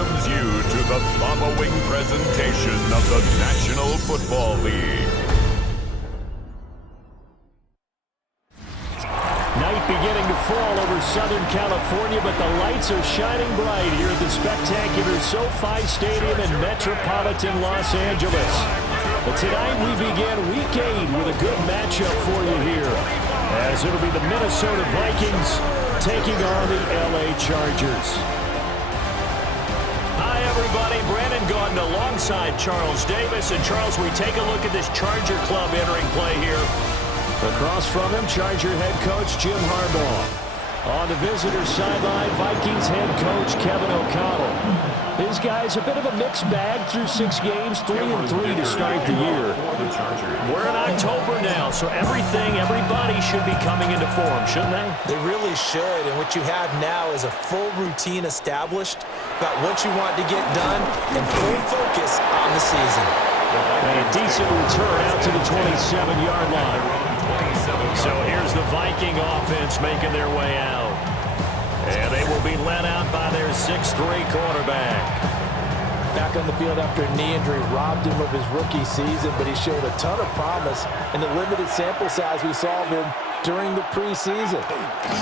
welcomes you to the following presentation of the National Football League. Night beginning to fall over Southern California, but the lights are shining bright here at the spectacular SoFi Stadium in metropolitan Los Angeles. But tonight we begin Week 8 with a good matchup for you here, as it'll be the Minnesota Vikings taking on the LA Chargers. Hi, everybody. Brandon Gordon alongside Charles Davis. And, Charles, we take a look at this Charger club entering play here. Across from him, Charger head coach Jim Harbaugh. On the visitor sideline, Vikings head coach Kevin O'Connell. His guys, a bit of a mixed bag through 6 games, 3-3 to start the year. We're in October now, so everybody should be coming into form, shouldn't they? They really should, and what you have now is a full routine established about what you want to get done and full focus on the season. And a decent return out to the 27-yard line. So here's the Viking offense making their way out. And they will be led out by their 6'3 quarterback. Back on the field after a knee injury robbed him of his rookie season, but he showed a ton of promise in the limited sample size we saw of him during the preseason.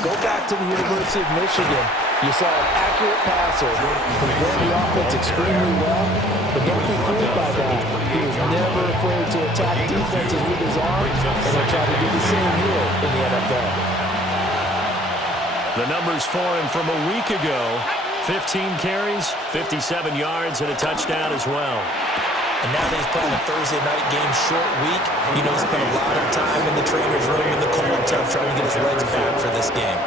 Go back to the University of Michigan. You saw an accurate passer who ran the offense extremely well, but don't be fooled by that. He was never afraid to attack defenses with his arm, and he'll try to do the same here in the NFL. The numbers for him from a week ago: 15 carries, 57 yards, and a touchdown as well. And now that he's playing a Thursday night game short week, you know he spent a lot of time in the trainer's room in the cold tub trying to get his legs back for this game.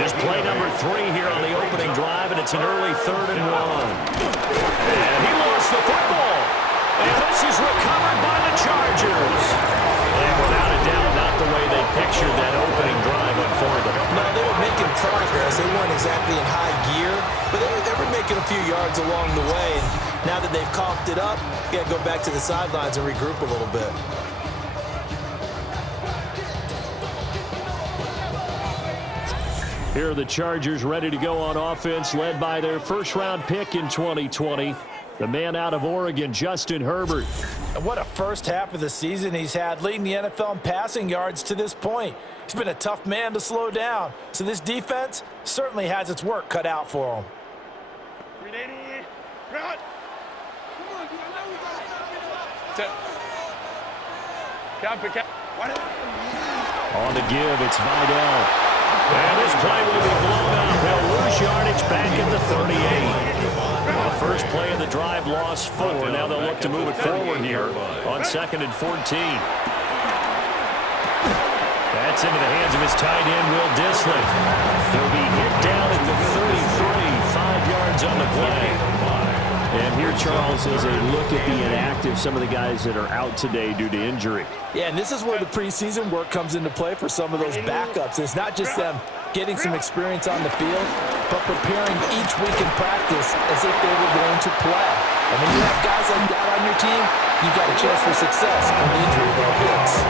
Just play number 3 here on the opening drive, and it's an early 3rd and 1. And he lost the football. And this is recovered by the Chargers. And without a doubt, not the way they pictured that opening drive unfolded. No, they were making progress. They weren't exactly in high gear, but they were making a few yards along the way. And now that they've coughed it up, you got to go back to the sidelines and regroup a little bit. Here are the Chargers ready to go on offense, led by their first-round pick in 2020, the man out of Oregon, Justin Herbert. And what a first half of the season he's had, leading the NFL in passing yards to this point. He's been a tough man to slow down, so this defense certainly has its work cut out for him. On the give, it's Vidal. And this play will be blown up. They'll lose yardage back at the 38. The first play of the drive lost 4. Now they'll look to move it forward here on 2nd and 14. That's into the hands of his tight end, Will Dissly. He'll be hit down at the 33, 5 yards on the play. And here, Charles, is a look at the inactive, some of the guys that are out today due to injury. Yeah, and this is where the preseason work comes into play for some of those backups. It's not just them getting some experience on the field, but preparing each week in practice as if they were going to play. And when you have guys like that on your team, you've got a chance for success when the injury bell hits.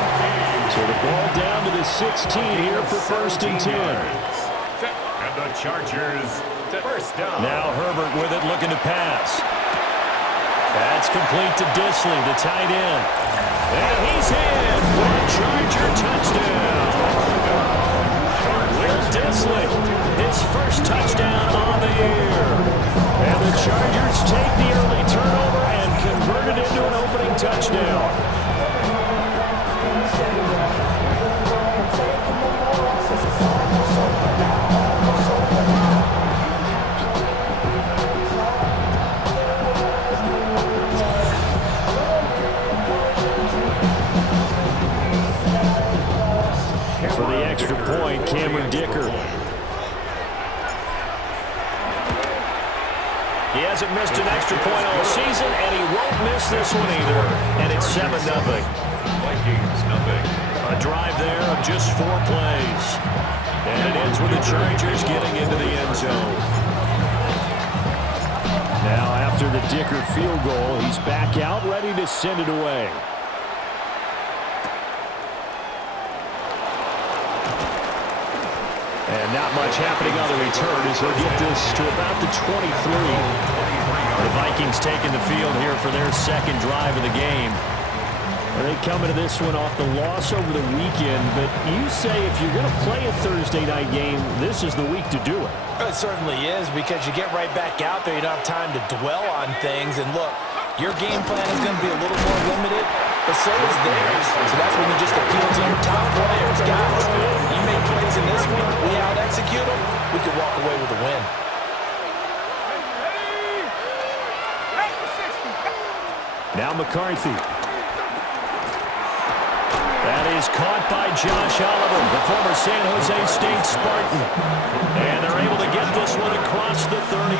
So the ball down to the 16 here for 1st and 10. And the Chargers first down. Now Herbert with it, looking to pass. That's complete to Dissly, the tight end. And he's in for a Charger touchdown. Will Dissly, his first touchdown on the year. And the Chargers take the early turnover and convert it into an opening touchdown. For the extra point, Cameron Dicker. He hasn't missed an extra point all season, and he won't miss this one either. And it's 7-0. Vikings, nothing. A drive there of just 4 plays. And it ends with the Chargers getting into the end zone. Now, after the Dicker field goal, he's back out, ready to send it away. And not much happening on the return as he'll get this to about the 23. The Vikings taking the field here for their second drive of the game. And they come into this one off the loss over the weekend, but you say if you're going to play a Thursday night game, this is the week to do it. It certainly is, because you get right back out there. You don't have time to dwell on things. And look, your game plan is going to be a little more limited, but so is theirs. So that's when you just appeal to your top players. Guys, you make plays in this one, we out-execute them, we could walk away with a win. Now McCarthy. That is caught by Josh Oliver, the former San Jose State Spartan. And they're able to get this one across the 35.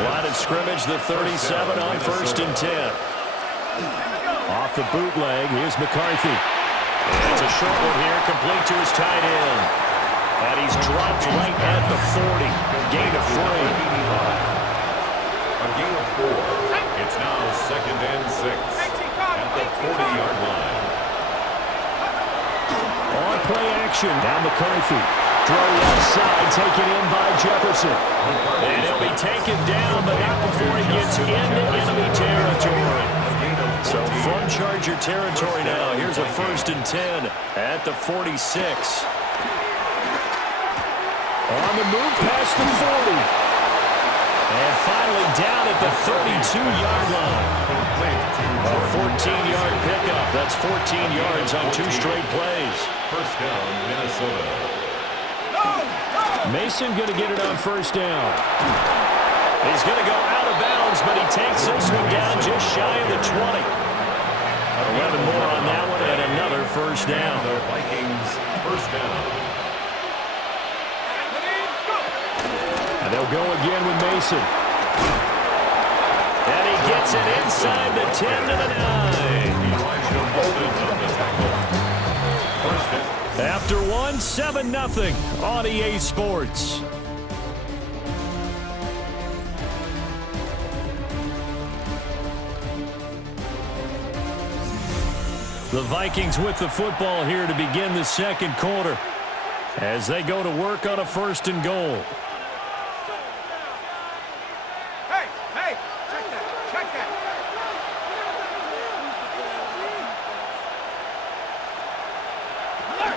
Line of scrimmage, the 37 on 1st and 10. Off the bootleg, here's McCarthy. And it's a short one here, complete to his tight end. And he's dropped right at the 40. Gain of 3. A gain of 4. It's now 2nd and 6 at the 40-yard line. On play action, now McCarthy. Throw left side, taken in by Jefferson. And he'll be taken down, but not before he gets into enemy territory. So from Charger territory now, here's a 1st and 10 at the 46. On the move past the 40. And finally down at the 32-yard line. A 14-yard pickup. That's 14 yards on 2 straight plays. First down, Minnesota. Mason going to get it on 1st down. He's going to go out of bounds, but he takes this one down just shy of the 20. 11 more on that one, and another 1st down. The Vikings, 1st down. And they'll go again with Mason. And he gets it inside the 10 to the 9. After one, 7-0 on EA Sports. The Vikings with the football here to begin the second quarter as they go to work on a 1st and goal.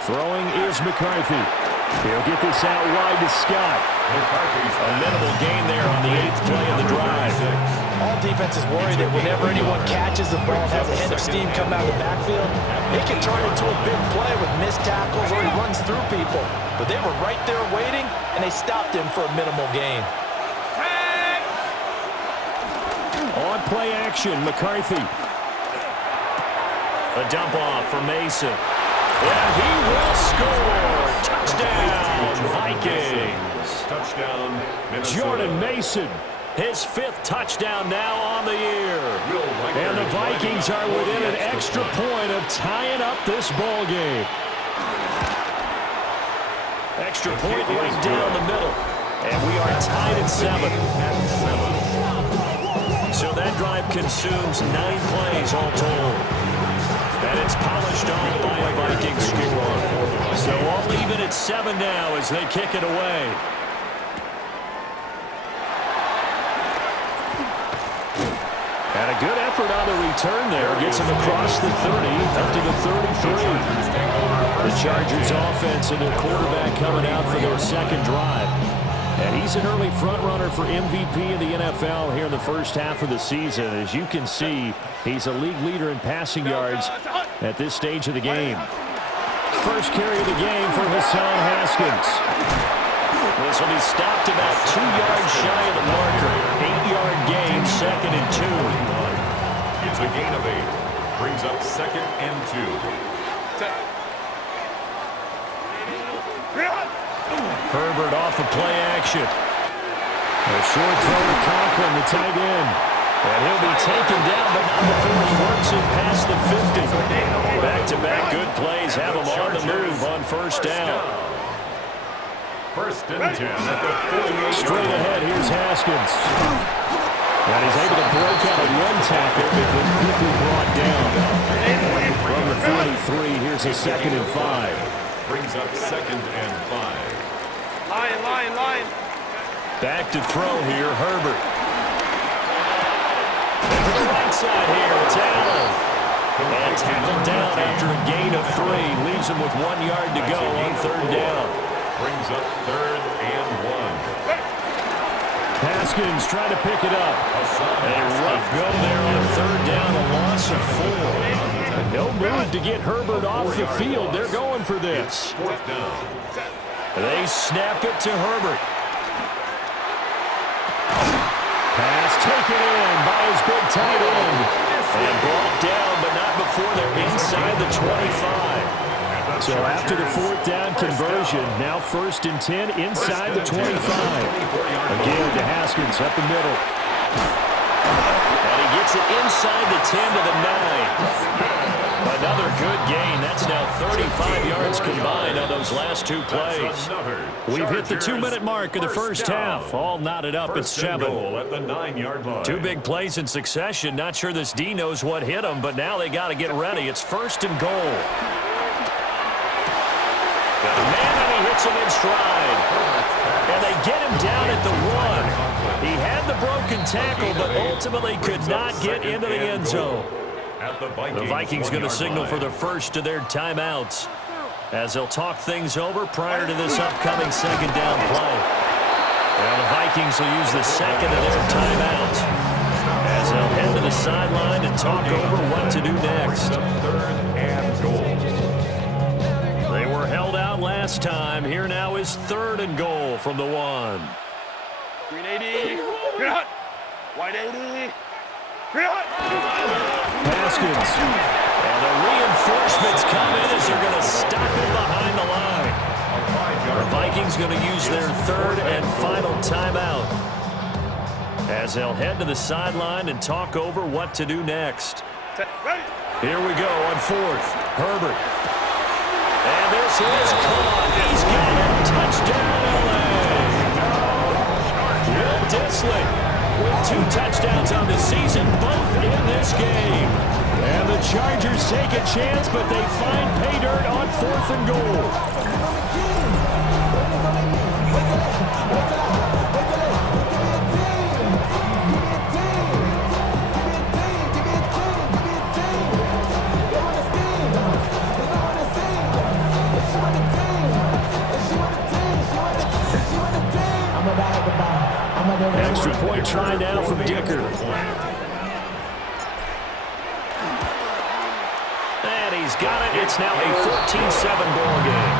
Throwing is McCarthy. He'll get this out wide to Scott. A minimal gain there on the 8th play of the drive. All defenses worry that whenever anyone catches the ball, has a head of steam come out of the backfield, it can turn into a big play with missed tackles or he runs through people. But they were right there waiting, and they stopped him for a minimal gain. On play action, McCarthy. A dump off for Mason. And he will score. Touchdown, Vikings. Touchdown, Minnesota. Jordan Mason, his 5th touchdown now on the year. And the Vikings are within an extra point of tying up this ball game. Extra point right down the middle. And we are tied at 7. So that drive consumes 9 plays all told. And it's polished off by a Viking score. So all even at 7 now as they kick it away. And a good effort on the return there. Gets him across the 30, up to the 33. The Chargers offense and their quarterback coming out for their second drive. And he's an early front runner for MVP in the NFL here in the first half of the season. As you can see, he's a league leader in passing yards at this stage of the game. First carry of the game for Hassan Haskins. This will be stopped about 2 yards shy of the marker. 8-yard gain, 2nd and 2. It's a gain of 8. Brings up 2nd and 2. Herbert off of play action. A short throw to Conklin, the tight end. And he'll be taken down, but not before he works it past the 50. Back-to-back good plays have him on the move on 1st down. 1st and 10 at the 48. Straight ahead, here's Haskins. And he's able to break out of 1 tackle, but then quickly brought down. From the 43, here's a 2nd and 5. Brings up 2nd and 5. Line. Back to throw here, Herbert. And to the right side here, it's Allen. And tackled down after a gain of 3. Leaves him with 1 yard to go on 3rd down. Brings up 3rd and 1. Haskins trying to pick it up. A rough go there on 3rd down, a loss of 4. No move to get Herbert off the field. They're going for this. 4th down. They snap it to Herbert. Pass taken in by his big tight end. And brought down, but not before they're inside the 25. So after the 4th down conversion, now 1st and 10 inside the 25. Again to Haskins up the middle. And he gets it inside the 10 to the 9. Another good gain. That's now 35 yards combined on those last 2 plays. We've hit the 2-minute mark of the first half. All knotted up at 7. At the 9-yard line. 2 big plays in succession. Not sure this D knows what hit them, but now they got to get ready. It's 1st and goal. Got a man, and he hits him in stride. And they get him down at the 1. He had the broken tackle, but ultimately could not get into the end zone. The Vikings going to signal for the first of their timeouts as they'll talk things over prior to this upcoming 2nd down play. And the Vikings will use the 2nd of their timeouts as they'll head to the sideline and talk over what to do next. 3rd and goal. They were held out last time. Here now is 3rd and goal from the 1. Green 80. Green hot. White 80. Green hot. Haskins. And the reinforcements come in as they're going to stop him behind the line. The Vikings going to use their 3rd and final timeout as they'll head to the sideline and talk over what to do next. Here we go on 4th. Herbert. And this is caught. He's got it. Touchdown, LA. Will Dissly with 2 touchdowns on the season, both in this game. And the Chargers take a chance, but they find pay dirt on 4th and goal. Extra point try now from Dicker. And he's got it. It's now a 14-7 ball game.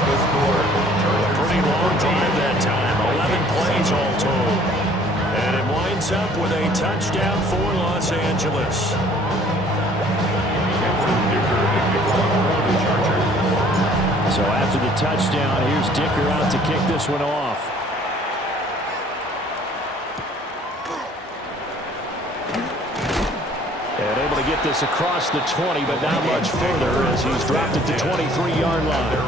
A pretty long drive that time. 11 plays all told. And it winds up with a touchdown for Los Angeles. So after the touchdown, here's Dicker out to kick this one off. And able to get this across the 20, but not much further as he's dropped at the 23-yard line.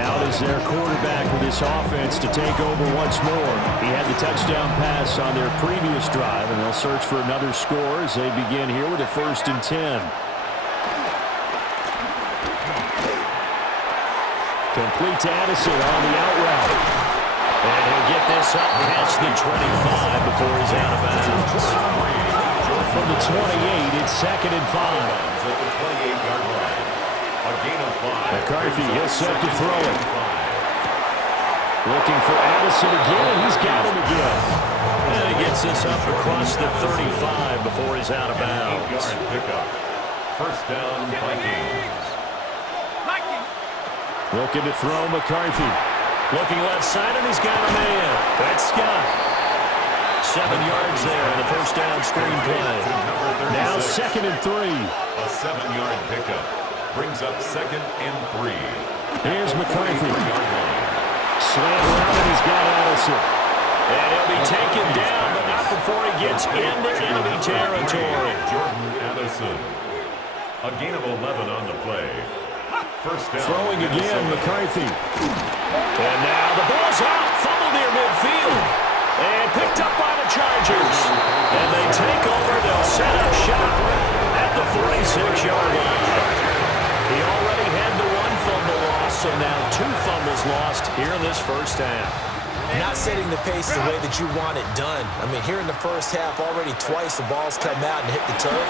Out is their quarterback with this offense to take over once more. He had the touchdown pass on their previous drive, and they'll search for another score as they begin here with a 1st and 10. Complete to Addison on the out route. And he'll get this up past the 25 before he's out of bounds. From the 28, it's 2nd and 5. McCarthy, he'll set to throw it. Looking for Addison again, and he's got him again. And he gets this up across the 35 before he's out of bounds. 1st down, Vikings. Looking to throw McCarthy. Looking left side, and he's got a man. That's Scott. 7 yards there in the 1st down screen play. Now 2nd and 3. A 7-yard pickup brings up 2nd and 3. Here's McCarthy. Slant around, and he's got Addison. And he'll be taken down, but not before he gets into enemy territory. Jordan Addison. A gain of 11 on the play. 1st down. Throwing again, McCarthy. And now the ball's out. Fumble near midfield. And picked up by the Chargers. And they take over. They'll set up shop at the 46-yard line. He already had the one fumble is lost here in this first half. Not setting the pace the way that you want it done. I mean, here in the first half, already twice the ball's come out and hit the turf.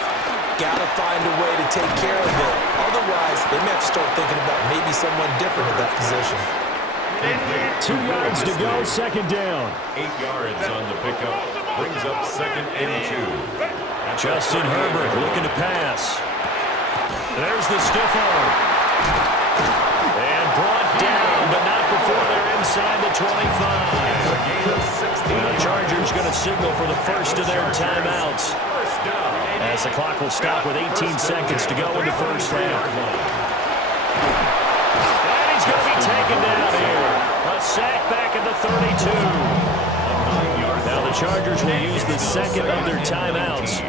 Got to find a way to take care of it. Otherwise, they may have to start thinking about maybe someone different at that position. 2 yards to go, second down. 8 yards on the pickup. Brings up 2nd and 2. Justin Herbert looking to pass. There's the stiff arm. And brought down, but not before they're inside the 25. The Chargers going to signal for the first of their timeouts, as the clock will stop with 18 seconds to go in the first half. And he's going to be taken down here. A sack back at the 32. Now the Chargers will use the second of their timeouts.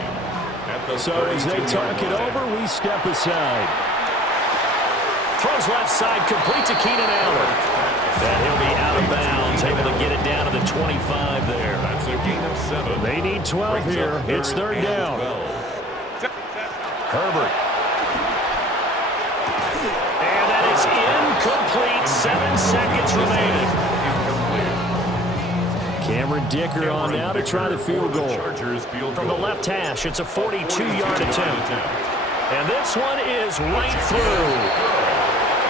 So as they talk it over, we step aside. Throws left side, complete to Keenan Allen. And he'll be out of bounds, able to get it down to the 25 there. That's a gain of 7. They need 12 here. It's third down. Herbert. And that is incomplete. 7 seconds remaining. Cameron Dicker on now to try the field goal. From the left hash, it's a 42-yard attempt. And this one is right through.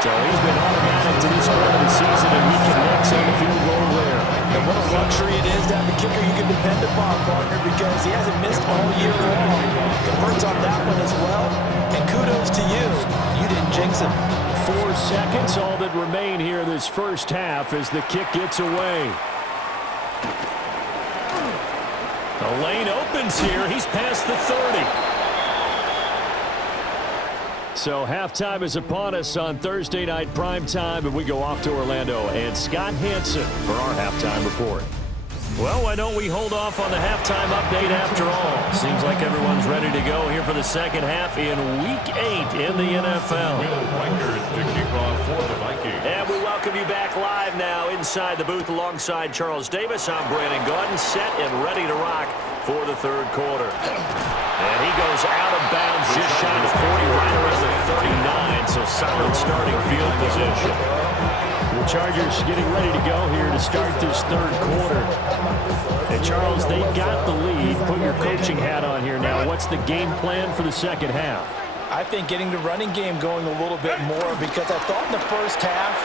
So he's been automatic to this point of the season, and he connects on the field goal there. And what a luxury it is to have a kicker you can depend upon, partner, because he hasn't missed all year long. Converts on that one as well. And kudos to you. You didn't jinx him. 4 seconds, all that remain here this first half as the kick gets away. The lane opens here. He's past the 30. So halftime is upon us on Thursday night primetime, and we go off to Orlando and Scott Hansen for our halftime report. Well, why don't we hold off on the halftime update after all? Seems like everyone's ready to go here for the second half in Week 8 in the NFL. Will Reichert to kick off for the Vikings. And we welcome you back live now inside the booth alongside Charles Davis. I'm Brandon Gaudin, set and ready to rock for the third quarter. And he goes out of bounds just shy of 40, right around the 39, so solid starting field position. The Chargers getting ready to go here to start this third quarter. And Charles, they got the lead. Put your coaching hat on here now. What's the game plan for the second half? I think getting the running game going a little bit more, because I thought in the first half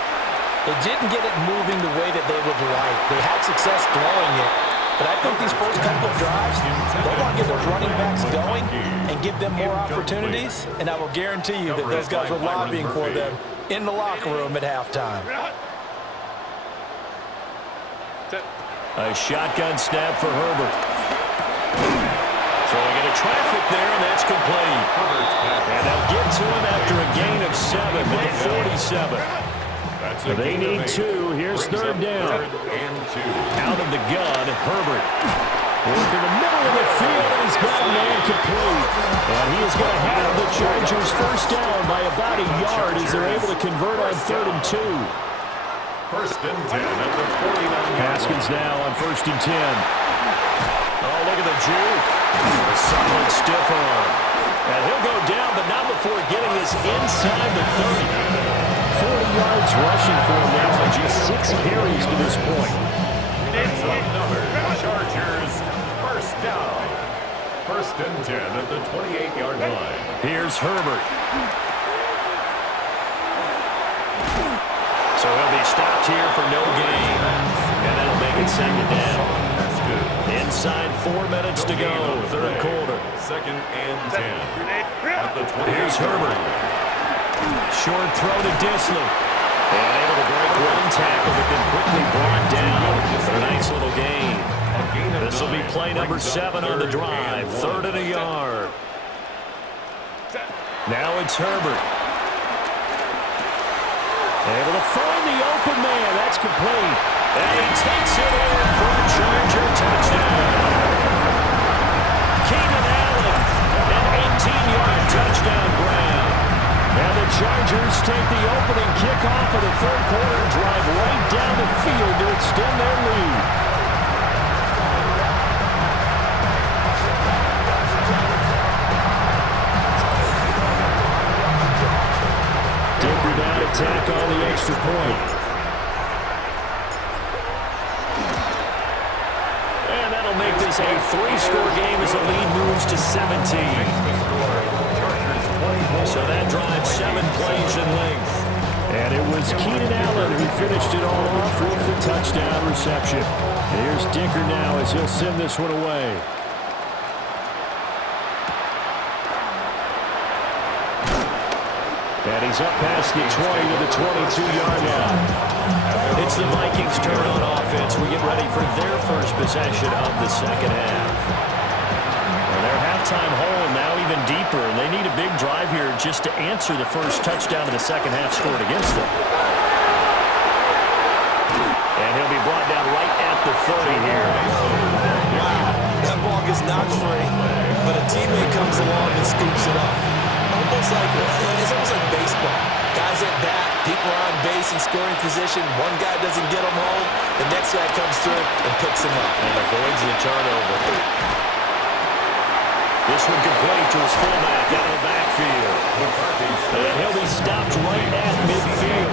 they didn't get it moving the way that they would like. They had success throwing it, but I think these first couple of drives, they want to get those running backs going and give them more opportunities, and I will guarantee you that those guys were lobbying for them in the locker room at halftime. A shotgun snap for Herbert. Throwing into traffic there, and that's complete. And they'll get to him after a gain of 7 to the 47. They need 2. Here's third down. Out of the gun, Herbert. Working the middle of the field, and he's got a man complete. And he is going to have the Chargers first down by about a yard as they're able to convert on 3rd and 2. First and 10 at the 49. Haskins now on 1st and 10. Oh, look at the juke. A solid stiff arm. And he'll go down, but not before getting this inside the 30. 40 yards rushing for him now on just 6 carries to this point. It's another Chargers first down. First and 10 at the 28-yard line. Here's Herbert. So he'll be stopped here for no gain. And that'll make it second down. That's good. Inside 4 minutes to go, third quarter. Second and 10 at the 28. Here's Herbert. Short throw to Disley. And able to break one tackle, but then quickly brought down for a nice little gain. This will be play number 7 on the drive. 3rd and a yard. Now it's Herbert. Able to find the open man. That's complete. And he takes it in for a Charger touchdown. Keenan Allen, an 18-yard touchdown grab. And the Chargers take the opening kickoff of the third quarter and drive right down the field to extend their lead. Dicker down attack on the extra point. that'll make this a 3-score game as the lead moves to 17. So that drives 7 plays in length. And it was Keenan Allen who finished it all off with the touchdown reception. Here's Dicker now as he'll send this one away. And he's up past the 20 to the 22-yard line. It's the Vikings' turn on offense. We get ready for their first possession of the second half. And their halftime hole now even deeper. And they need a big drive here just to answer the first touchdown of the second half scored against them. And he'll be brought down right at the 30 here. Wow, that ball gets knocked free, but a teammate comes along and scoops it up. It's almost like baseball. Guys at bat, people are on base in scoring position. One guy doesn't get them home. The next guy comes through and picks him up. And avoids the turnover. This one complete to his fullback out of the backfield. And he'll be stopped right at midfield.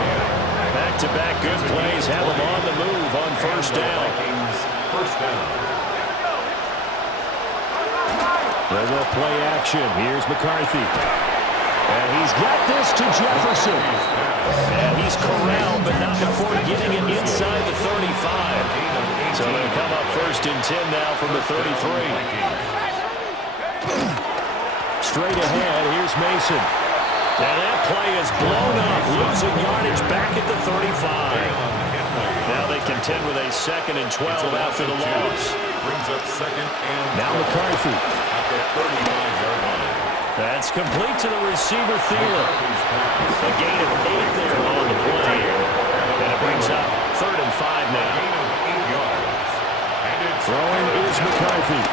Back-to-back good plays have him on the move on first down. They will play action. Here's McCarthy. And he's got this to Jefferson. And he's corralled, but not before getting it inside the 35. So they'll come up first and 10 now from the 33. Straight ahead, here's Mason. And that play is blown up, losing yardage back at the 35. Now they contend with a 2nd and 12 after the loss. Now McCarthy. That's complete to the receiver, Thielen. A gain of 8 there on the play. And it brings up 3rd and 5 now. Throwing is McCarthy.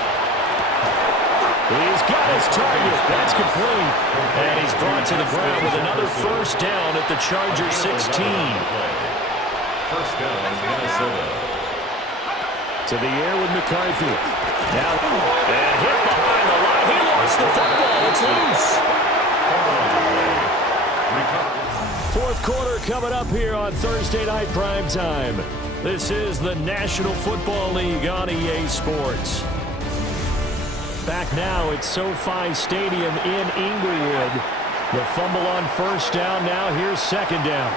He's got his target. That's complete. And he's brought to the ground with another first down at the Chargers 16. First down, Minnesota. To the air with McCarthy. Now, and hit behind the line. He lost the football. It's loose. Fourth quarter coming up here on Thursday Night Primetime. This is the National Football League on EA Sports. Back now at SoFi Stadium in Inglewood. The fumble on first down. Now here's second down.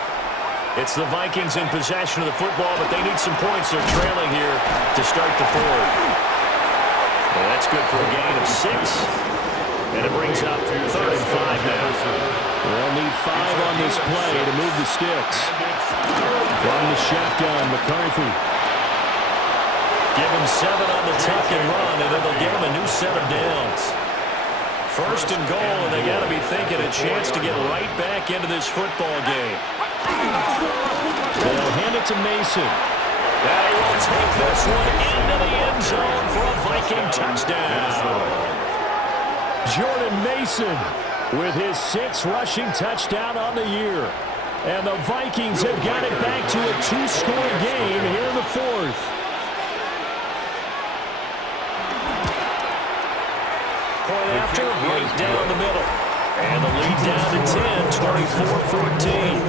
It's the Vikings in possession of the football, but they need some points. They're trailing here to start the fourth. Well, that's good for a gain of 6. And it brings up 3rd and 5 now. They'll need 5 on this play to move the sticks. From the shotgun, McCarthy. Give him 7 on the tuck and run, and it'll give him a new set of downs. First and goal, and they got to be thinking a chance to get right back into this football game. They'll hand it to Mason. And he will take this one into the end zone for a Viking touchdown. Jordan Mason with his 6th rushing touchdown on the year. And the Vikings have got it back to a 2-score game here in the fourth. Point after, right down the middle. And the lead down to 10, 24-14.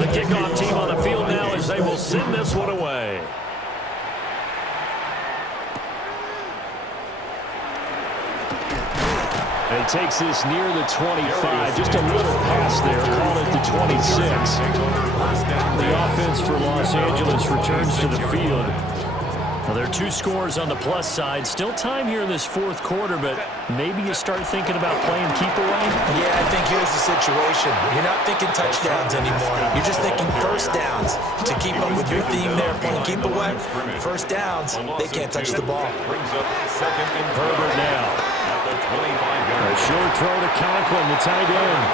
The kickoff team on the field now as they will send this one away. And he takes this near the 25. Just a little pass there. Call it the 26. The offense for Los Angeles returns to the field. Now, there are 2 scores on the plus side. Still time here in this fourth quarter, but maybe you start thinking about playing keep away? Yeah, I think here's the situation. You're not thinking touchdowns anymore. You're just thinking first downs. To keep up with your theme there, playing keep away, first downs, they can't touch the ball. Herbert now. A short throw to Conklin, the tight end.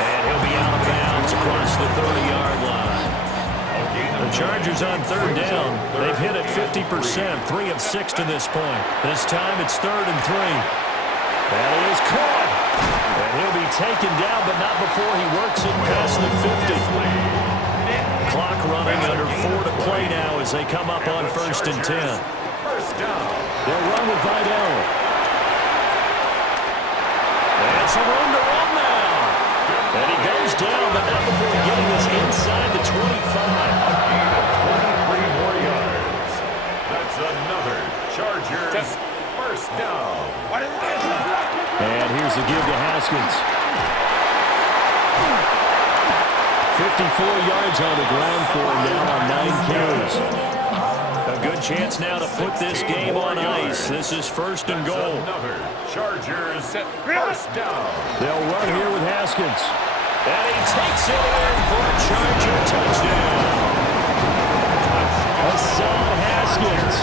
And he'll be out of bounds across the 30-yard line. The Chargers on 3rd down. They've hit it 50%, 3 of 6 to this point. This time it's 3rd and 3. That is caught. And he'll be taken down, but not before he works it past the 50. Clock running under 4 to play now as they come up on 1st and 10. They'll run with Vidal. That's a run to run now. And he goes down, but not before getting this inside the 25. 54 yards on the ground for him now on 9 carries. A good chance now to put this game on ice. This is first and goal. Another Chargers first down. They'll run here with Haskins. And he takes it in for a Charger touchdown. Hassan Haskins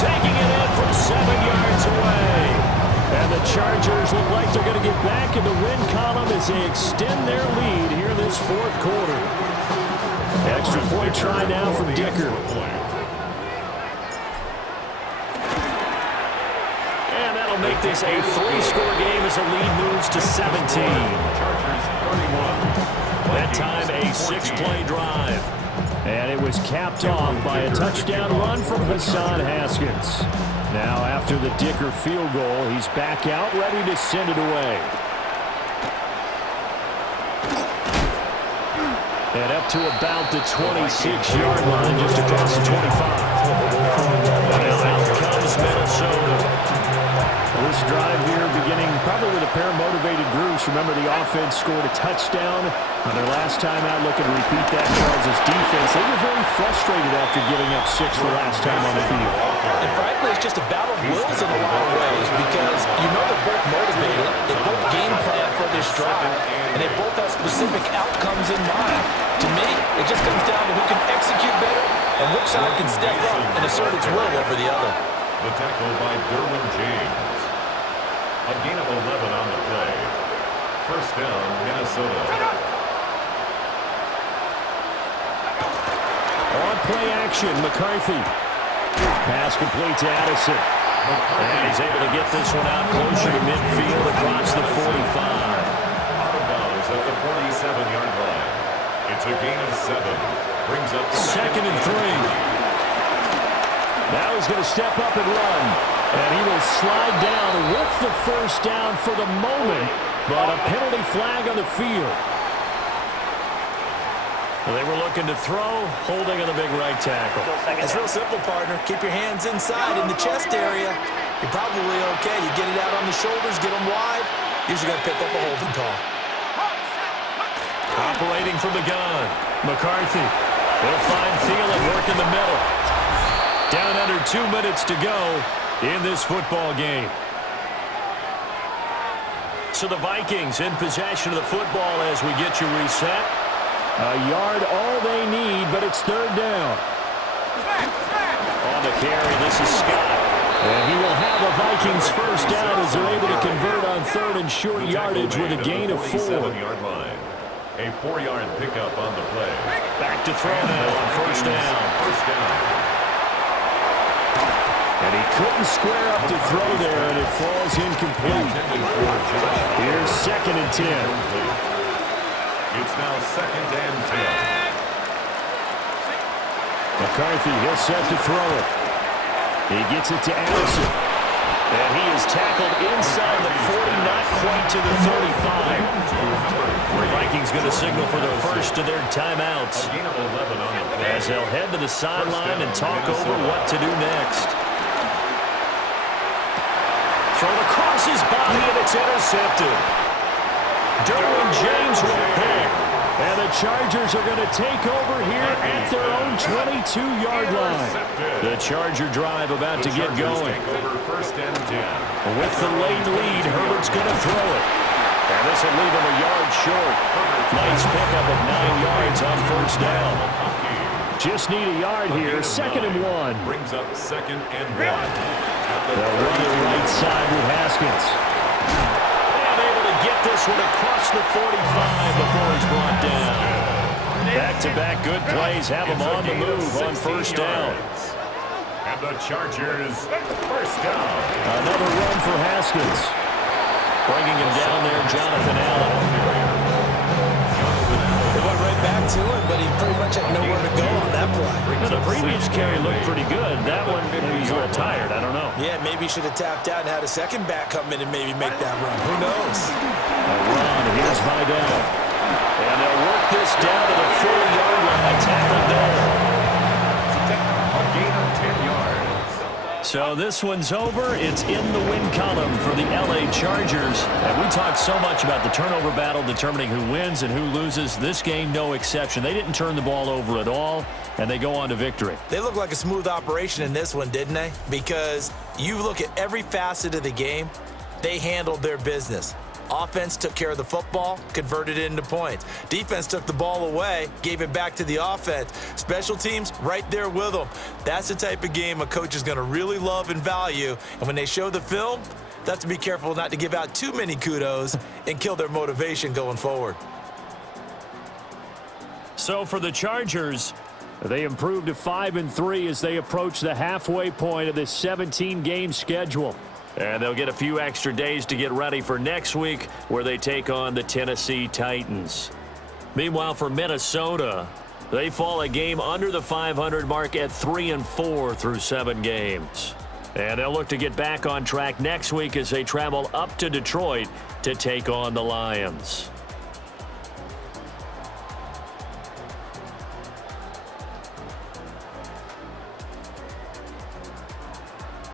taking it in from 7 yards away. And the Chargers look like they're going to get back in the win column as they extend their lead here in this fourth quarter. Extra point try now from Dicker. And that'll make this a 3-score game as the lead moves to 17. Chargers 31. That time a 6-play drive. And it was capped off by a touchdown run from Hassan Haskins. Now after the Dicker field goal, he's back out ready to send it away. And up to about the 26-yard line, just across the 25. Now out comes Minnesota. This drive here beginning probably with a pair of motivated groups. Remember, the offense scored a touchdown on their last time out. Looking to repeat that. Charles' defense, they were very frustrated after giving up 6 the last time on the field. And frankly, it's just a battle of wills in a lot of ways because you know they're both motivated. They both game plan for this drive, and they both have specific outcomes in mind. To me, it just comes down to who can execute better and which side can step up and assert its will over the other. The tackle by Derwin James. A gain of 11 on the play. First down, Minnesota. On play action, McCarthy. Pass complete to Addison. And he's able to get this one out closer to midfield across the 45. Out of bounds at the 47-yard line. It's a gain of 7. Brings up Second and 3. Now he's going to step up and run. And he will slide down with the first down for the moment. But a penalty flag on the field. They were looking to throw, holding on the big right tackle. It's real simple, partner. Keep your hands inside in the chest area. You're probably okay. You get it out on the shoulders, get them wide. Usually going to pick up a holding call. Operating from the gun, McCarthy. They'll find Thielen work in the middle. Down under 2 minutes to go in this football game. So the Vikings in possession of the football as we get you reset. A yard all they need, but it's third down. On the carry, this is Scott. And he will have a Vikings first down as they're able to convert on third and short yardage with a gain of 4. 47-yard line. A 4-yard pickup on the play. Back to throw now on first down. First down. And he couldn't square up to throw there, and it falls incomplete. Here's second and 10. It's now second and 10. McCarthy, he'll set to throw it. He gets it to Addison. And he is tackled inside the 40, not quite to the 35. The Vikings going to signal for the first of their timeouts. As they'll head to the sideline and talk over what to do next. Thrown across his body, and it's intercepted. Derwin James with a pick. And the Chargers are going to take over here at their own 22-yard line. The Charger drive about to get going. First and 10. With the late lead, Herbert's going to throw it. And this will leave him a yard short. Nice pickup of 9 yards on first down. Just need a yard here. Second and 1. Brings up second and 1. They'll run it right side with Haskins. And able to get this one across the 45 before he's brought down. Back-to-back good plays have him on the move on first down. And the Chargers first down. Another run for Haskins. Bringing him down there, Jonathan Allen. They went right back to it, but he pretty much had nowhere to go on that play. Now, the previous carry looked pretty good. That one, maybe he's a little tired. I don't know. Yeah, maybe he should have tapped out and had a second back come in and maybe make that run. Who knows? A run. Here's Vidal. And they'll work this down to the 40-yard line. Tackled there. A gain of 10 yards. So this one's over. It's in the win column for the LA Chargers. And we talked so much about the turnover battle determining who wins and who loses. This game, no exception. They didn't turn the ball over at all, and they go on to victory. They look like a smooth operation in this one, didn't they? Because you look at every facet of the game, they handled their business. Offense took care of the football, converted it into points. Defense took the ball away, gave it back to the offense. Special teams right there with them. That's the type of game a coach is going to really love and value. And when they show the film, they have to be careful not to give out too many kudos and kill their motivation going forward. So for the Chargers, they improved to 5-3 as they approach the halfway point of this 17-game schedule. And they'll get a few extra days to get ready for next week, where they take on the Tennessee Titans. Meanwhile, for Minnesota, they fall a game under the 500 mark at 3-4 through 7 games. And they'll look to get back on track next week as they travel up to Detroit to take on the Lions.